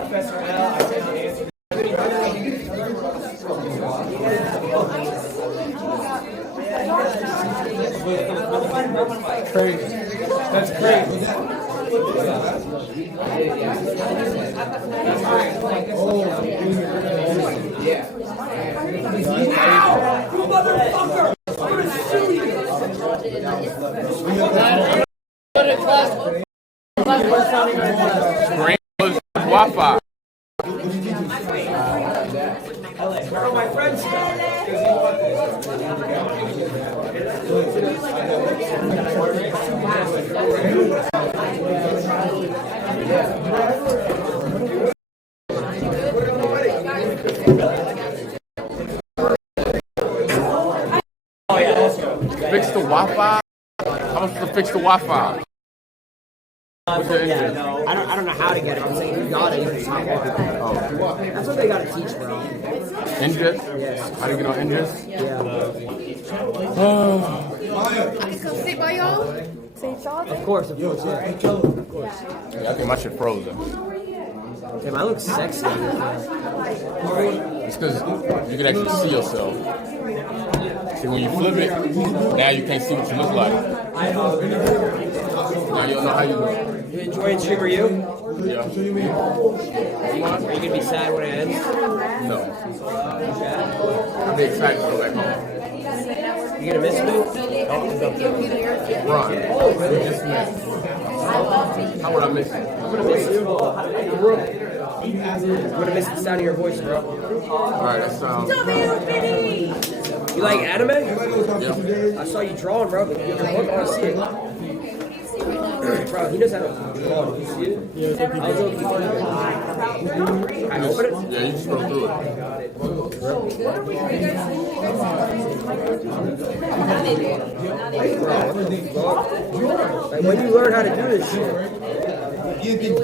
Professor L, I tend to answer. Crazy. That's crazy. Yeah. Ow! You motherfucker! I'm gonna sue you! Wi-Fi. Where are my friends? Oh yeah, let's go. Fix the Wi-Fi? How much to fix the Wi-Fi? Yeah, no, I don't know how to get it. I'm saying you got it. It's not working. That's what they gotta teach, bro. Engine? Yeah. How do you get on engines? Yeah. Come sit by y'all. Of course, yeah. Yeah, I think my shit frozen. Damn, I look sexy. It's because you can actually see yourself. See, when you flip it, now you can't see what you look like. Now you don't know how you look. You enjoying Streamer U? Yeah. Are you gonna be sad when it ends? No. I'll be excited to go back home. You gonna miss me? Ron, you just missed. How would I miss you? I'm gonna miss you. I'm gonna miss the sound of your voice, bro. Alright, that sounds. You like anime? Yeah. I saw you drawing, bro. But you can look, I want to see it. Bro, he knows how to draw. Did you see it? Yeah. Can I open it? Yeah, you just go through it. Like, when you learn how to do this shit?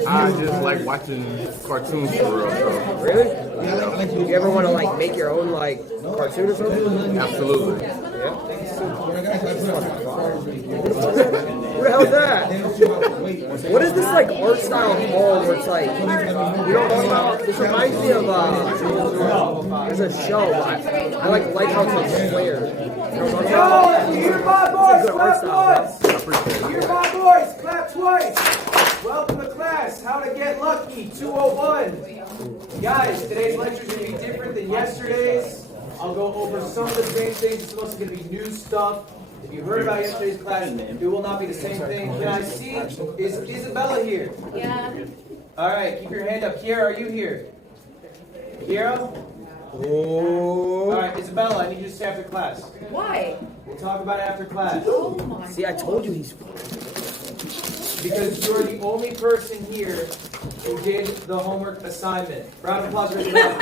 I just like watching cartoons for real. So. Really? Yeah. You ever want to like make your own like cartoon or something? Absolutely. Yeah. What the hell is that? What is this like art style hall where it's like, you don't know about? This reminds me of there's a show. I like Lighthouse on Square. Yo, hear my voice, clap twice. Hear my voice, clap twice. Welcome to class, How to Get Lucky 201. Guys, today's lecture is going to be different than yesterday's. I'll go over some of the same things. It's mostly going to be new stuff. If you heard about yesterday's class, it will not be the same thing. Can I see? Is Isabella here? Yeah. All right, keep your hand up. Kiara, are you here? Kiara? Oh. All right, Isabella, I need you to stay after class. Why? We'll talk about it after class. Oh my. See, I told you he's. Because you're the only person here who did the homework assignment. Round of applause for Isabella.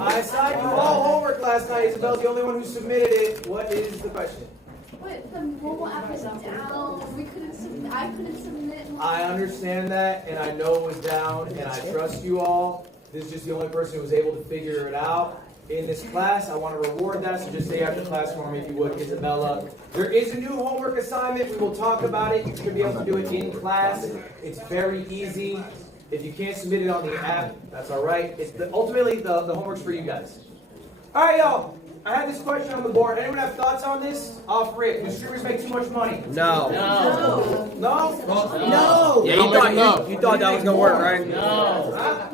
I assigned you all homework last night. Isabella's the only one who submitted it. What is the question? What? The mobile app is down. We couldn't submit. I couldn't submit. I understand that, and I know it was down, and I trust you all. This is just the only person who was able to figure it out. In this class, I want to reward that, so just stay after class for me if you would, Isabella. There is a new homework assignment. We will talk about it. You should be able to do it in class. It's very easy. If you can't submit it on the app, that's all right. It's ultimately the homework's for you guys. All right, y'all. I have this question on the board. Anyone have thoughts on this? Off rip. Do streamers make too much money? No. No? No. Yeah, you thought that was gonna work, right? No. Huh?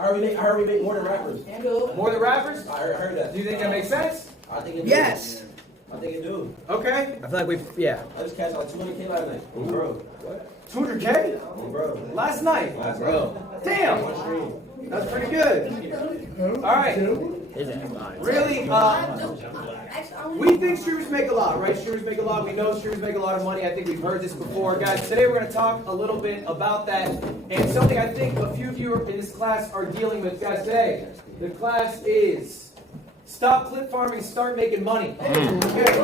I heard we make more than rappers. More than rappers? I heard that. Do you think that makes sense? I think it do. Yes. I think it do. Okay. I feel like yeah. I just cashed like 200K last night. Bro. What? 200K? Bro. Last night? Bro. Damn. That's pretty good. All right. Really? We think streamers make a lot, right? Streamers make a lot. We know streamers make a lot of money. I think we've heard this before. Guys, today we're going to talk a little bit about that and something I think a few of you in this class are dealing with. Guys, today, the class is Stop Clip Farming, Start Making Money. Okay.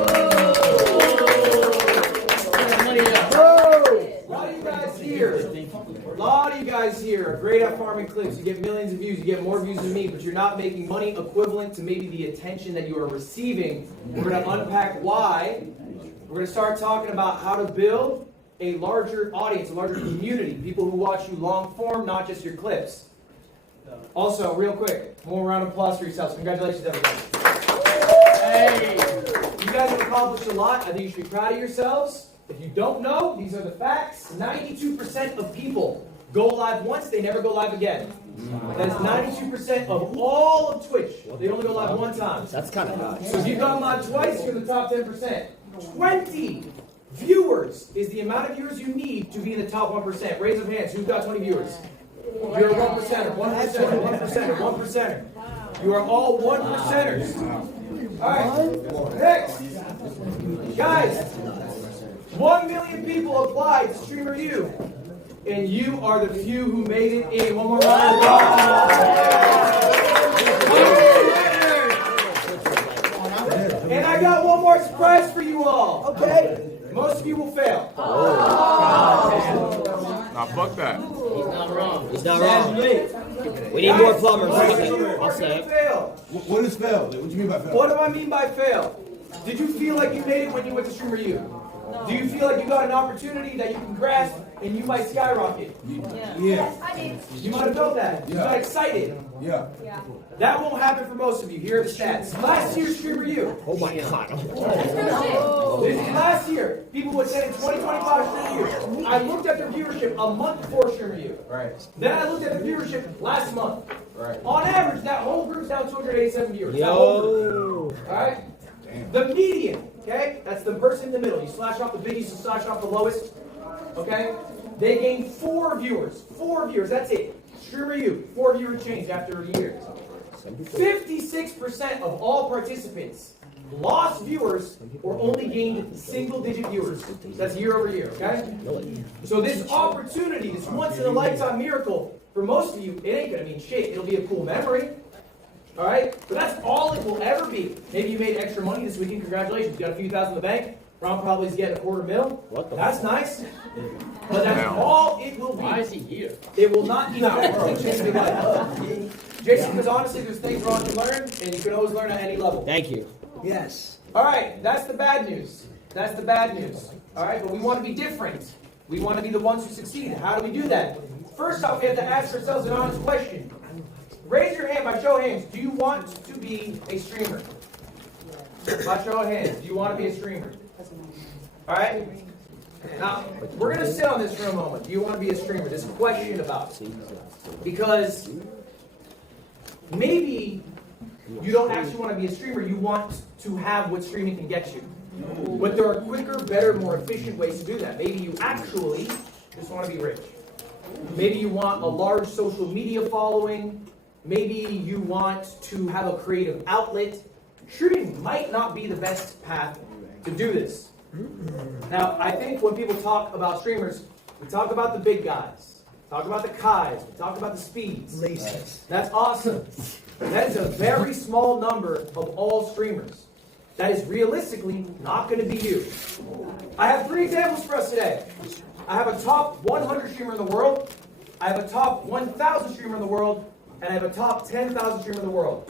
A lot of you guys here. A lot of you guys here are great at farming clips. You get millions of views. You get more views than me, but you're not making money equivalent to maybe the attention that you are receiving. We're going to unpack why. We're going to start talking about how to build a larger audience, a larger community, people who watch you long form, not just your clips. Also, real quick, one more round of applause for yourselves. Congratulations, everybody. Hey! You guys have accomplished a lot. I think you should be proud of yourselves. If you don't know, these are the facts. 92% of people go live once, they never go live again. That is 92% of all of Twitch. They only go live one time. That's kind of high. So if you've gone live twice, you're in the top 10%. 20 viewers is the amount of viewers you need to be in the top 1%. Raise of hands. Who's got 20 viewers? You're a 1%er, 1%er, 1%er, 1%er. You are all 1%ers. All right, next. Guys, 1 million people applied to Streamer U, and you are the few who made it in. One more round. And I got one more surprise for you all. Okay. Most of you will fail. Nah, fuck that. He's not wrong. We need more plumbers. Most of you I'll are say going it. to fail. What is fail? What do you mean by fail? What do I mean by fail? Did you feel like you made it when you went to Streamer U? Do you feel like you got an opportunity that you can grasp and you might skyrocket? Yeah. You might have felt that. You got excited. Yeah. That won't happen for most of you. Here are the stats. Last year's Streamer U. Oh my god. This is last year. People who attended 2025 Streamer U. I looked at their viewership a month before Streamer U. Right. Then I looked at the viewership last month. Right. On average, that whole group's down 287 viewers. That whole group. All right? The median, okay? That's the person in the middle. You slash off the biggest, you slash off the lowest. Okay? They gained 4 viewers. 4 viewers, that's it. Streamer U, 4 viewers change after a year. 56% of all participants lost viewers or only gained single-digit viewers. That's year over year, okay? So this opportunity, this once-in-a-lifetime miracle, for most of you, it ain't going to mean shit. It'll be a cool memory. All right? But that's all it will ever be. Maybe you made extra money this weekend. Congratulations. You got a few thousand in the bank. Ron probably is getting $250,000. That's nice. But that's all it will be. Why is he here? It will not effectively change your life. Jason, because honestly, there's things Ron can learn, and you can always learn at any level. Thank you. Yes. All right, that's the bad news. That's the bad news. All right, but we want to be different. We want to be the ones who succeed. How do we do that? First off, we have to ask ourselves an honest question. Raise your hand by show of hands. Do you want to be a streamer? By show of hands, do you want to be a streamer? All right? Now, we're going to sit on this for a moment. Do you want to be a streamer? This question about it. Because maybe you don't actually want to be a streamer. You want to have what streaming can get you. But there are quicker, better, more efficient ways to do that. Maybe you actually just want to be rich. Maybe you want a large social media following. Maybe you want to have a creative outlet. Streaming might not be the best path to do this. Now, I think when people talk about streamers, we talk about the big guys. Talk about the Kais. We talk about the Speeds. That's awesome. That is a very small number of all streamers. That is realistically not going to be you. I have 3 examples for us today. I have a top 100 streamer in the world. I have a top 1,000 streamer in the world. And I have a top 10,000 streamer in the world.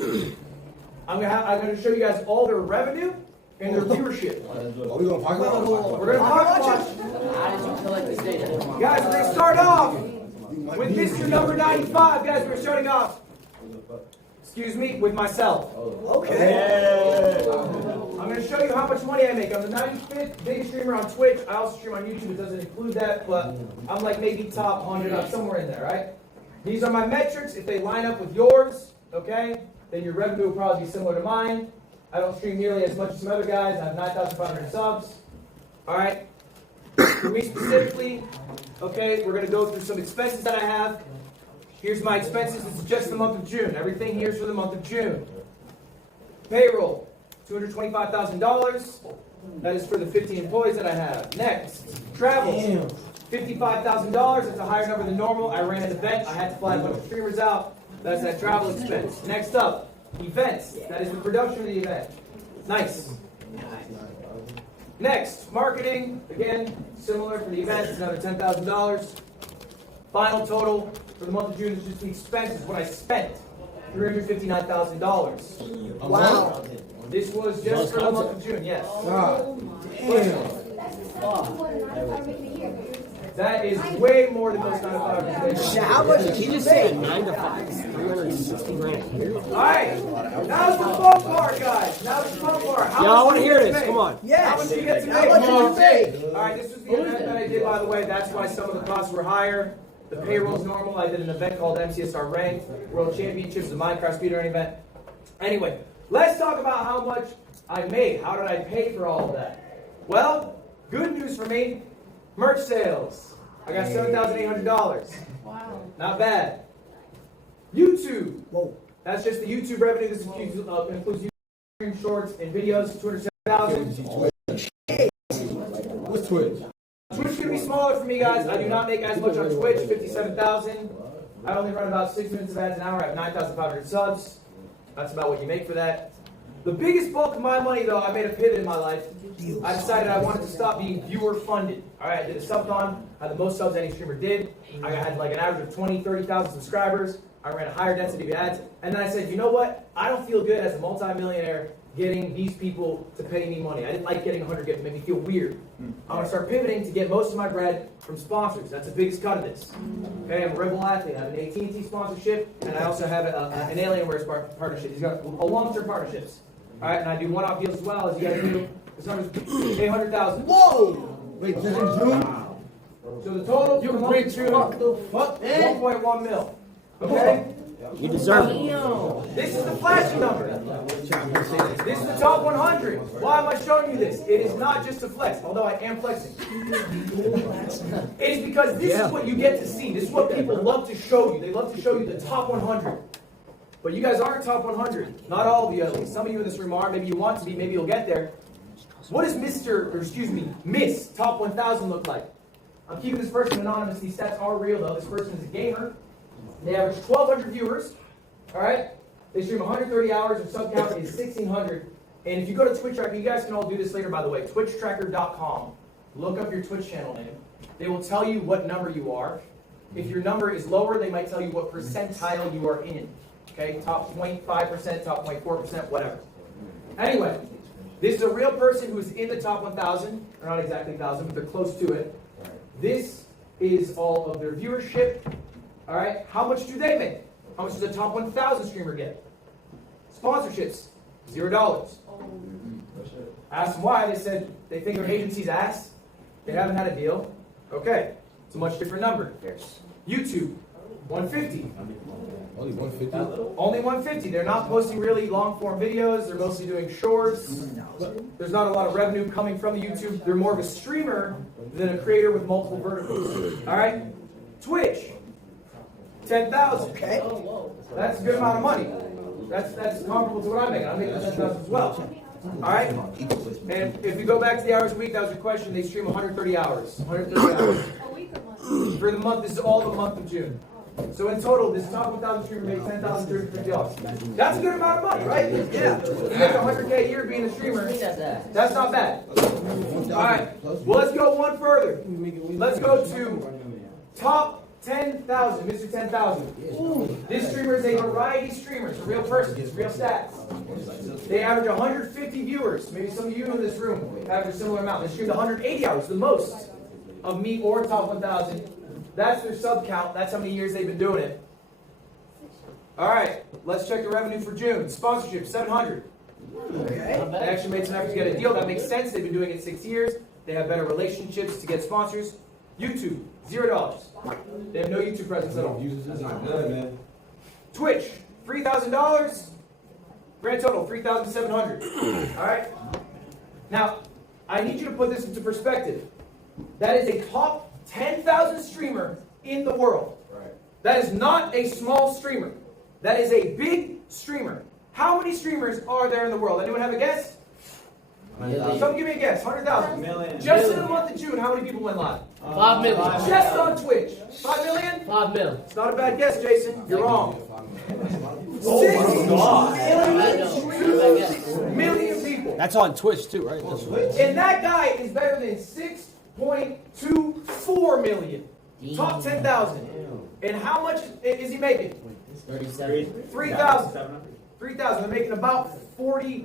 I'm going to show you guys all their revenue and their viewership. Are we going to talk about it? We're going to talk about how did you collect this data? Guys, we're going to start off with Mr. Number 95. Guys, we're starting off, excuse me, with myself. Okay. I'm going to show you how much money I make. I'm the 95th biggest streamer on Twitch. I also stream on YouTube. It doesn't include that, but I'm like maybe top 100. I'm somewhere in there, right? These are my metrics. If they line up with yours, okay, then your revenue will probably be similar to mine. I don't stream nearly as much as some other guys. I have 9,500 subs. All right. For me specifically, okay, we're going to go through some expenses that I have. Here's my expenses. This is just the month of June. Everything here is for the month of June. Payroll, $225,000. That is for the 50 employees that I have. Next, travel. $55,000. That's a higher number than normal. I ran an event. I had to fly a bunch of streamers out. That's that travel expense. Next up, events. That is the production of the event. Nice. Next, marketing. Again, similar for the event. It's another $10,000. Final total for the month of June is just the expenses. What I spent, $359,000. Wow. This was just for the month of June, yes. God damn. That is way more than most 9 to 5. How much did he just say? 9 to 5 is 360 grand a year. Alright, now's the fun part, guys. Now's the fun part. Yeah, I want to hear this. Come on. How much did you get to make? Alright, this was the event that I did, by the way. That's why some of the costs were higher. The payroll's normal. I did an event called MCSR Ranked World Championships, the Minecraft speedrunning event. Anyway, let's talk about how much I made. How did I pay for all of that? Well, good news for me. Merch sales. I got $7,800. Wow. Not bad. YouTube. Whoa. That's just the YouTube revenue. This includes YouTube shorts and videos. 207,000. What's Twitch? Twitch is going to be smaller for me, guys. I do not make as much on Twitch. 57,000. I only run about 6 minutes of ads an hour. I have 9,500 subs. That's about what you make for that. The biggest bulk of my money, though, I made a pivot in my life. I decided I wanted to stop being viewer funded. All right, I did a subcon. I had the most subs any streamer did. I had like an average of 20, 30,000 subscribers. I ran a higher density of ads. And then I said, you know what? I don't feel good as a multimillionaire getting these people to pay me money. I didn't like getting 100 gifts. It made me feel weird. I'm going to start pivoting to get most of my bread from sponsors. That's the biggest cut of this. Okay, I'm a Rebel athlete. I have an AT&T sponsorship, and I also have an Alienware partnership. He's got a long-term partnerships. All right, and I do one-off deals as well, as you guys do. This number's 800,000. Whoa! Wait, this is June? So the total for the month of June, 1.1 mil. Okay? You deserve it. This is the flashy number. This is the top 100. Why am I showing you this? It is not just a flex, although I am flexing. It is because this is what you get to see. This is what people love to show you. They love to show you the top 100. But you guys aren't top 100. Not all of you, at least. Some of you in this room are. Maybe you want to be. Maybe you'll get there. What does Miss Top 1000 look like? I'm keeping this person anonymous. These stats are real, though. This person is a gamer. They average 1,200 viewers. All right? They stream 130 hours. Their sub count is 1,600. And if you go to Twitch Tracker, you guys can all do this later, by the way. TwitchTracker.com. Look up your Twitch channel name. They will tell you what number you are. If your number is lower, they might tell you what percentile you are in. Okay? Top 0.5%, top 0.4%, whatever. Anyway, this is a real person who's in the top 1,000. They're not exactly 1,000, but they're close to it. This is all of their viewership. All right, how much do they make? How much does a top 1,000 streamer get? Sponsorships, $0. Asked them why. They said they think their agency's ass. They haven't had a deal. Okay, it's a much different number. YouTube, 150. Only 150? Only 150. They're not posting really long-form videos. They're mostly doing shorts. There's not a lot of revenue coming from the YouTube. They're more of a streamer than a creator with multiple verticals. All right? Twitch, 10,000. Okay. That's a good amount of money. That's comparable to what I'm making. I'm making 10,000 as well. All right? And if we go back to the hours a week, that was your question. They stream 130 hours. 130 hours. A week or month? For the month, this is all the month of June. So in total, this top 1,000 streamer made $10,350. That's a good amount of money, right? Yeah. You make $100K a year being a streamer. That's not bad. All right. Well, let's go one further. Let's go to top 10,000, Mr. 10,000. This streamer is a variety streamer. It's a real person. It's real stats. They average 150 viewers. Maybe some of you in this room average a similar amount. They streamed 180 hours, the most of me or top 1,000. That's their sub count. That's how many years they've been doing it. All right, let's check the revenue for June. Sponsorship, 700. Okay. They actually made some effort to get a deal. That makes sense. They've been doing it 6 years. They have better relationships to get sponsors. YouTube, $0. They have no YouTube presence at all. That's not good, man. Twitch, $3,000. Grand total, $3,700. All right. Now, I need you to put this into perspective. That is a top 10,000 streamer in the world. Right. That is not a small streamer. That is a big streamer. How many streamers are there in the world? Anyone have a guess? Someone give me a guess. 100,000. Just in the month of June, how many people went live? 5 million. Just on Twitch. 5 million? 5 million. It's not a bad guess, Jason. You're wrong. Oh my God. 6 million people. That's on Twitch too, right? And that guy is better than 6.24 million. Top 10,000. And how much is he making? 37. 3,000. 3,000. They're making about 40